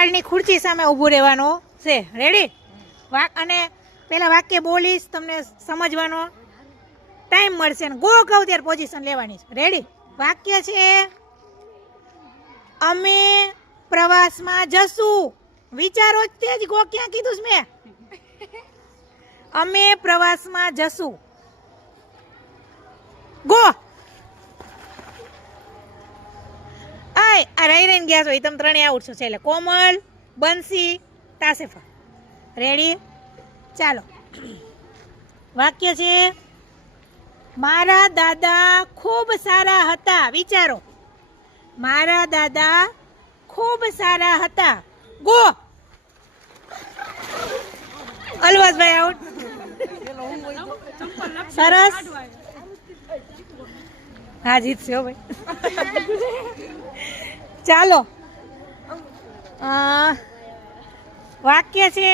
કાળની ખુરચી સામે ઊભું રહેવાનું છે રેડી વાક અને પેલા વાક્ય બોલીશ, તમને સમજવાનો. ટાઈમ મળશે ને ગો કહું ત્યારે પોઝિશન લેવાની રેડી વાક્ય છે, અમે પ્રવાસમાં જશું. વિચારો, તે જ ગો ક્યાં કીધું મેં? અમે પ્રવાસમાં જશું ગો આ રહી રહીને ગયા છો એ તમે ત્રણેય આઉટ છો. એટલે કોમલ, બંસી, તાસેફા. રેડી ચાલો. વાક્ય છે, મારા દાદા ખૂબ સારા હતા. વિચારો. મારા દાદા ખૂબ સારા હતા. ગો. અલવાસભાઈ આઉટ સરસ. હા, જીતશે ભાઈ. ચાલો. વાક્ય છે,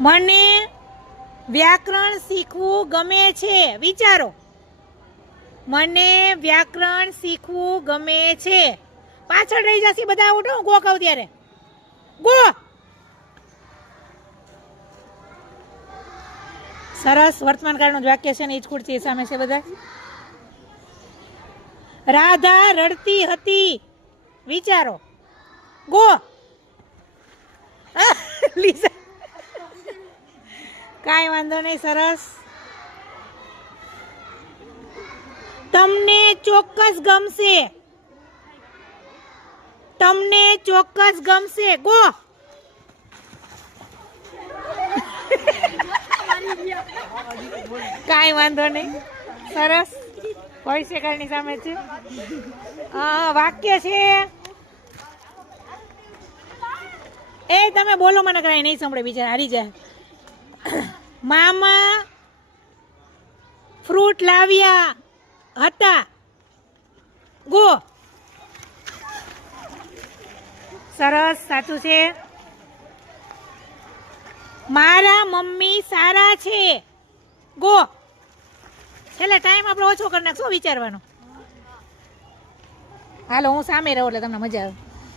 મને વ્યાકરણ શીખવું ગમે છે. વિચારો. મને વ્યાકરણ શીખવું ગમે છે. પાછળ રહી જશે બધા ઉઠો ગો કહું ત્યારે. ગો સરસ વર્તમાન કાળનું જ વાક્ય છે ને, એ જ ખુરશી સામે છે બધા રાધા રડતી હતી. વિચારો. ગો. લીઝા. કાંઈ વાંધો નહીં, સરસ. તમને ચોક્કસ ગમશે. તમને ચોક્કસ ગમશે. ગો. કાંઈ વાંધો નહીં. સરસ. ભવિષ્યકાળની સામે છે. વાક્ય છે. એ તમે બોલો મને કરાય નહીં સાંભળે બિચારા, હારી જાય. મામા ફ્રૂટ લાવ્યા હતા. ગો. સરસ, સાચું છે. મારા મમ્મી સારા છે. ગો. છેલ્લે ટાઈમ આપણો ઓછો કરી નાખશું વિચારવાનો? હાલો, હું સામે રહું એટલે તમને મજા આવે.